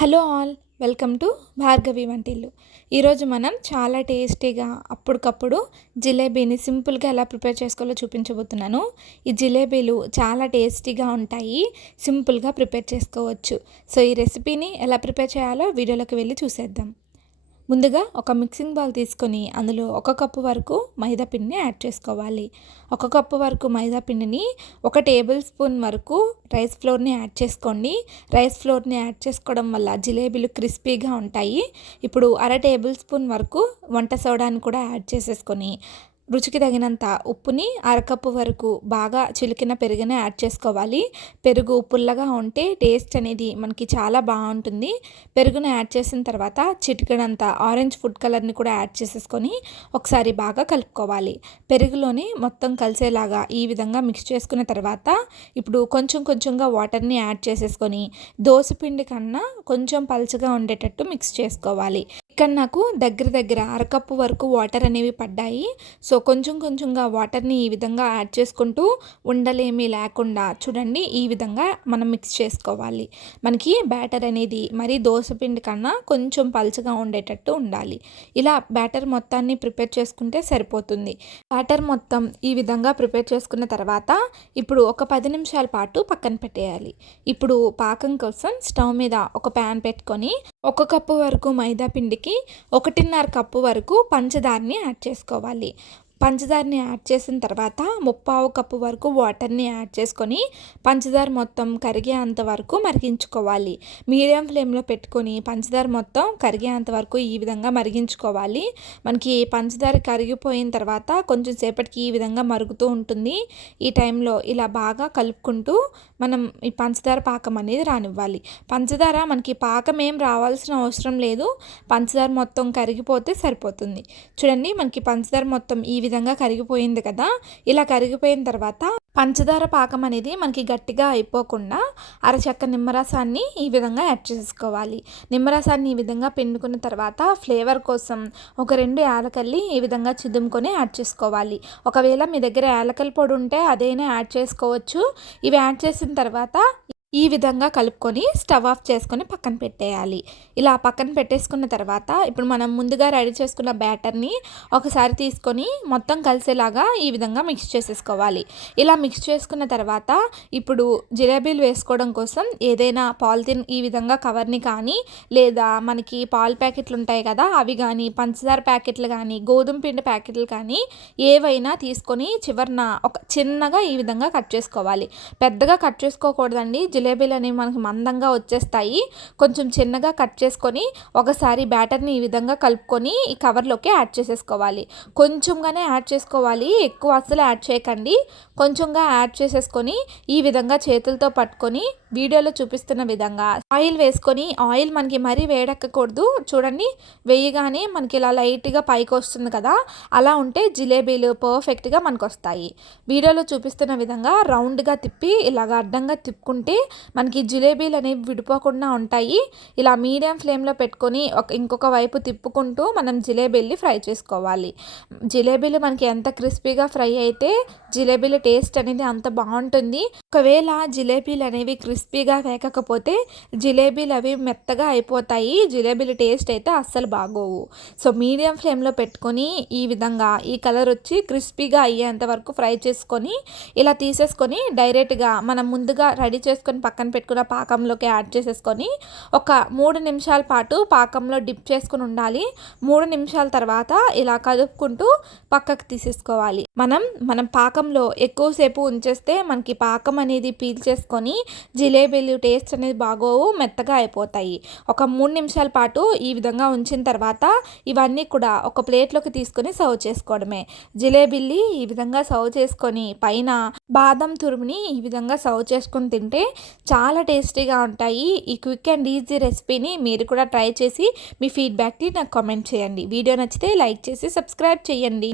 Hello all welcome to Bhargavi వంటిల్లు. ఈరోజు మనం చాలా టేస్టీగా అప్పటికప్పుడు జిలేబీని సింపుల్గా ఎలా ప్రిపేర్ చేసుకోవాలో చూపించబోతున్నాను. ఈ జిలేబీలు చాలా టేస్టీగా ఉంటాయి సింపుల్గా ప్రిపేర్ చేసుకోవచ్చు. సో ఈ రెసిపీని ఎలా ప్రిపేర్ చేయాలో వీడియోలోకి వెళ్ళి చూసేద్దాం. ముందుగా ఒక మిక్సింగ్ బౌల్ తీసుకొని అందులో ఒక కప్పు వరకు మైదా పిండిని యాడ్ చేసుకోవాలి. ఒక కప్పు వరకు మైదా పిండిని ఒక టేబుల్ స్పూన్ వరకు రైస్ ఫ్లోర్ని యాడ్ చేసుకోండి. రైస్ ఫ్లోర్ని యాడ్ చేసుకోవడం వల్ల జిలేబీలు క్రిస్పీగా ఉంటాయి. ఇప్పుడు అర టేబుల్ స్పూన్ వరకు వంట సోడాని కూడా యాడ్ చేసేసుకొని రుచికి తగినంత ఉప్పుని అరకప్పు వరకు బాగా చిలికిన పెరుగుని యాడ్ చేసుకోవాలి. పెరుగు పుల్లగా ఉంటే టేస్ట్ అనేది మనకి చాలా బాగుంటుంది. పెరుగుని యాడ్ చేసిన తర్వాత చిటికడంత ఆరెంజ్ ఫుడ్ కలర్ని కూడా యాడ్ చేసేసుకొని ఒకసారి బాగా కలుపుకోవాలి. పెరుగులోని మొత్తం కలిసేలాగా ఈ విధంగా మిక్స్ చేసుకున్న తర్వాత ఇప్పుడు కొంచెం కొంచెంగా వాటర్ని యాడ్ చేసేసుకొని దోసపిండి కన్నా కొంచెం పలుచగా ఉండేటట్టు మిక్స్ చేసుకోవాలి. ఇక్కడ నాకు దగ్గర దగ్గర అరకప్పు వరకు వాటర్ అనేవి పడ్డాయి. సో కొంచెం కొంచెంగా వాటర్ని ఈ విధంగా యాడ్ చేసుకుంటూ ఉండలేమీ లేకుండా చూడండి ఈ విధంగా మనం మిక్స్ చేసుకోవాలి. మనకి బ్యాటర్ అనేది మరి పిండి కన్నా కొంచెం పలుచగా ఉండేటట్టు ఉండాలి. ఇలా బ్యాటర్ మొత్తాన్ని ప్రిపేర్ చేసుకుంటే సరిపోతుంది. బ్యాటర్ మొత్తం ఈ విధంగా ప్రిపేర్ చేసుకున్న తర్వాత ఇప్పుడు ఒక పది నిమిషాల పాటు పక్కన పెట్టేయాలి. ఇప్పుడు పాకం కోసం స్టవ్ మీద ఒక ప్యాన్ పెట్టుకొని ఒక కప్పు వరకు మైదా పిండికి ఒకటిన్నర కప్పు వరకు పంచదారని యాడ్ చేసుకోవాలి. పంచదారని యాడ్ చేసిన తర్వాత ముప్పావు కప్పు వరకు వాటర్ని యాడ్ చేసుకొని పంచదార మొత్తం కరిగేంత వరకు మరిగించుకోవాలి. మీడియం ఫ్లేమ్లో పెట్టుకొని పంచదార మొత్తం కరిగేంత వరకు ఈ విధంగా మరిగించుకోవాలి. మనకి పంచదార కరిగిపోయిన తర్వాత కొంచెం సేపటికి ఈ విధంగా మరుగుతూ ఉంటుంది. ఈ టైంలో ఇలా బాగా కలుపుకుంటూ మనం ఈ పంచదార పాకం అనేది రానివ్వాలి. పంచదార మనకి పాకం ఏం రావాల్సిన అవసరం లేదు. పంచదార మొత్తం కరిగిపోతే సరిపోతుంది. చూడండి మనకి పంచదార మొత్తం ఈ విధంగా కరిగిపోయింది కదా? ఇలా కరిగిపోయిన తర్వాత పంచదార పాకం అనేది మనకి గట్టిగా అయిపోకుండా అరచక్క నిమ్మరసాన్ని ఈ విధంగా యాడ్ చేసుకోవాలి. నిమ్మరసాన్ని ఈ విధంగా పిండుకున్న తర్వాత ఫ్లేవర్ కోసం ఒక రెండు యాలకల్ని ఈ విధంగా చిదుముకొని యాడ్ చేసుకోవాలి. ఒకవేళ మీ దగ్గర యాలకల పొడి ఉంటే అదైనా యాడ్ చేసుకోవచ్చు. ఇవి యాడ్ చేసిన తర్వాత ఈ విధంగా కలుపుకొని స్టవ్ ఆఫ్ చేసుకొని పక్కన పెట్టేయాలి. ఇలా పక్కన పెట్టేసుకున్న తర్వాత ఇప్పుడు మనం ముందుగా రెడీ చేసుకున్న బ్యాటర్ని ఒకసారి తీసుకొని మొత్తం కలిసేలాగా ఈ విధంగా మిక్స్ చేసేసుకోవాలి. ఇలా మిక్స్ చేసుకున్న తర్వాత ఇప్పుడు జిలేబీలు వేసుకోవడం కోసం ఏదైనా పాలిథిన్ ఈ విధంగా కవర్ని కానీ లేదా మనకి పాల ప్యాకెట్లు ఉంటాయి కదా అవి కానీ పంచదార ప్యాకెట్లు కానీ గోధుమ పిండి ప్యాకెట్లు కానీ ఏవైనా తీసుకొని చివరిన ఒక చిన్నగా ఈ విధంగా కట్ చేసుకోవాలి. పెద్దగా కట్ చేసుకోకూడదండి జిలేబీలు అనేవి మనకి మందంగా వచ్చేస్తాయి. కొంచెం చిన్నగా కట్ చేసుకొని ఒకసారి బ్యాటర్ని ఈ విధంగా కలుపుకొని ఈ కవర్లోకి యాడ్ చేసేసుకోవాలి. కొంచెంగానే యాడ్ చేసుకోవాలి. ఎక్కువ అసలు యాడ్ చేయకండి. కొంచెంగా యాడ్ చేసేసుకొని ఈ విధంగా చేతులతో పట్టుకొని వీడియోలో చూపిస్తున్న విధంగా ఆయిల్ వేసుకొని ఆయిల్ మనకి మరీ వేడెక్కకూడదు. చూడండి వేయగానే మనకి ఇలా లైట్గా పైకి వస్తుంది కదా. అలా ఉంటే జిలేబీలు పర్ఫెక్ట్గా మనకు వస్తాయి వీడియోలో చూపిస్తున్న విధంగా రౌండ్గా తిప్పి ఇలాగ అడ్డంగా తిప్పుకుంటే మనకి జిలేబీలు అనేవి విడిపోకుండా ఉంటాయి. ఇలా మీడియం ఫ్లేమ్లో పెట్టుకొని ఒక ఇంకొక వైపు తిప్పుకుంటూ మనం జిలేబీల్ని ఫ్రై చేసుకోవాలి. జిలేబీలు మనకి ఎంత క్రిస్పీగా ఫ్రై అయితే జిలేబీల టేస్ట్ అనేది అంత బాగుంటుంది. ఒకవేళ జిలేబీలు అనేవి క్రిస్పీగా వేయకపోతే జిలేబీలు అవి మెత్తగా అయిపోతాయి. జిలేబీల టేస్ట్ అయితే అస్సలు బాగోవు. సో మీడియం ఫ్లేమ్లో పెట్టుకొని ఈ విధంగా ఈ కలర్ వచ్చి క్రిస్పీగా అయ్యేంత వరకు ఫ్రై చేసుకొని ఇలా తీసేసుకొని డైరెక్ట్గా మనం ముందుగా రెడీ చేసుకొని తీసుకొని పక్కన పెట్టుకున్న పాకంలోకి యాడ్ చేసేసుకొని ఒక మూడు నిమిషాల పాటు పాకంలో డిప్ చేసుకుని ఉండాలి. మూడు నిమిషాల తర్వాత ఇలా కలుపుకుంటూ పక్కకు తీసేసుకోవాలి. మనం మనం పాకంలో ఎక్కువసేపు ఉంచేస్తే మనకి పాకం అనేది పీల్చేసుకొని జిలేబీలు టేస్ట్ అనేది బాగోవు మెత్తగా అయిపోతాయి. ఒక మూడు నిమిషాల పాటు ఈ విధంగా ఉంచిన తర్వాత ఇవన్నీ కూడా ఒక ప్లేట్లోకి తీసుకొని సర్వ్ చేసుకోవడమే. జిలేబిల్లి ఈ విధంగా సర్వ్ చేసుకొని పైన బాదం తురుముని ఈ విధంగా సర్వ్ చేసుకొని తింటే చాలా టేస్టీగా ఉంటాయి. ఈ క్విక్ అండ్ ఈజీ రెసిపీని మీరు కూడా ట్రై చేసి మీ ఫీడ్బ్యాక్ని నాకు కామెంట్ చేయండి. వీడియో నచ్చితే లైక్ చేసి సబ్స్క్రైబ్ చేయండి.